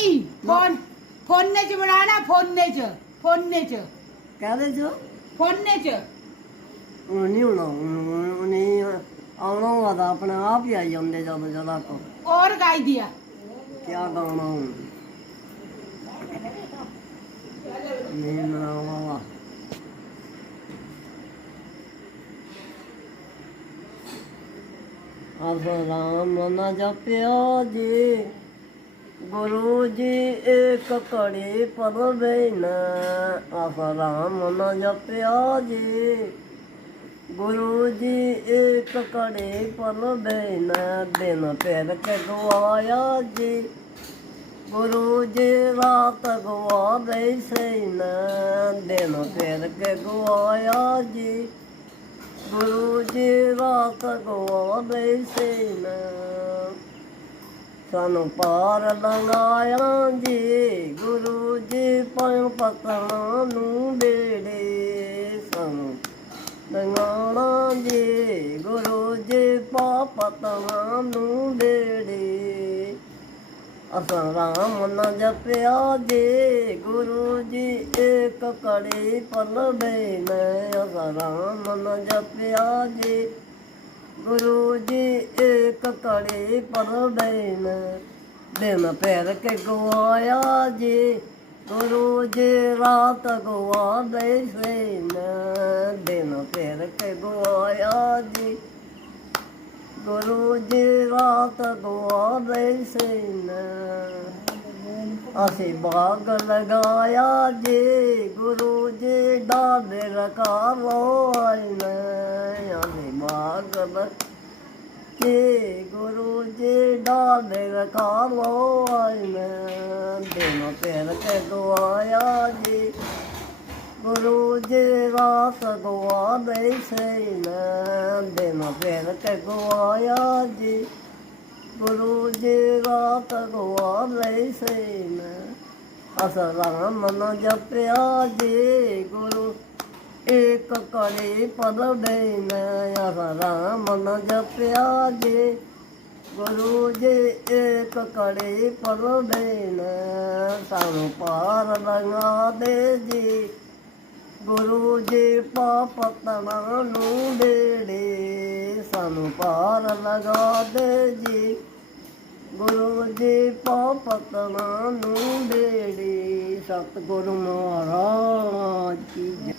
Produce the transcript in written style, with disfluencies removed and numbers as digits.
नहीं फोने च बनाना फोने च कहदे जो फोने च नहीं होना नहीं आना होगा तो अपने आप ही आई जाते ज्यादा ज्यादा को और गाई दिया क्या गाना हूँ नहीं मनावा अब राम न जपिया जी गुरु जी एक कड़ी पर बेन अब राम न जपिया जी गुरु जी एक कड़ी पर बेन दिन पैर के गवाया जी गुरु जी रात गवा बैसे न दिन पैर के गवाया जी गुरु जी रात गवा बैसे न सानू पार लगाया जी गुरु जी पण पतना नू बेड़े सानू लगाना जी गुरु जी पापतना नू बेड़े अस राम न जपिया जी गुरु जी एक कड़ी पल बेन अस राम न जपिया जी गुरु जी एक कड़ी पल बेन दिन पैर के गवाया जी गुरु जी रात गवा बैसे न दिन पैर के गवाया जी गुरु जी रात गवा बैसे न असी बाग लगाया जी गुरु जी डाबे रखा रोन असी बाग जी गुरु जी डाबे रखा रोन दिन पैर के गवाया जी गुरु जी रात गवा बैसे न दिन पैर के गवाया जी गुरु जी रात गवा बैसे न अस राम न जपिया जी गुरु एक कड़ी पद बेन अस राम न जपिया जी गुरु जी एक कड़ी पद बेन सानू पार लगा दे जी गुरु जी पापतना नू बेड़े सानू पार लगा दे जी गुरु जी पापतना नू बेड़े सतगुरु महाराज की जय।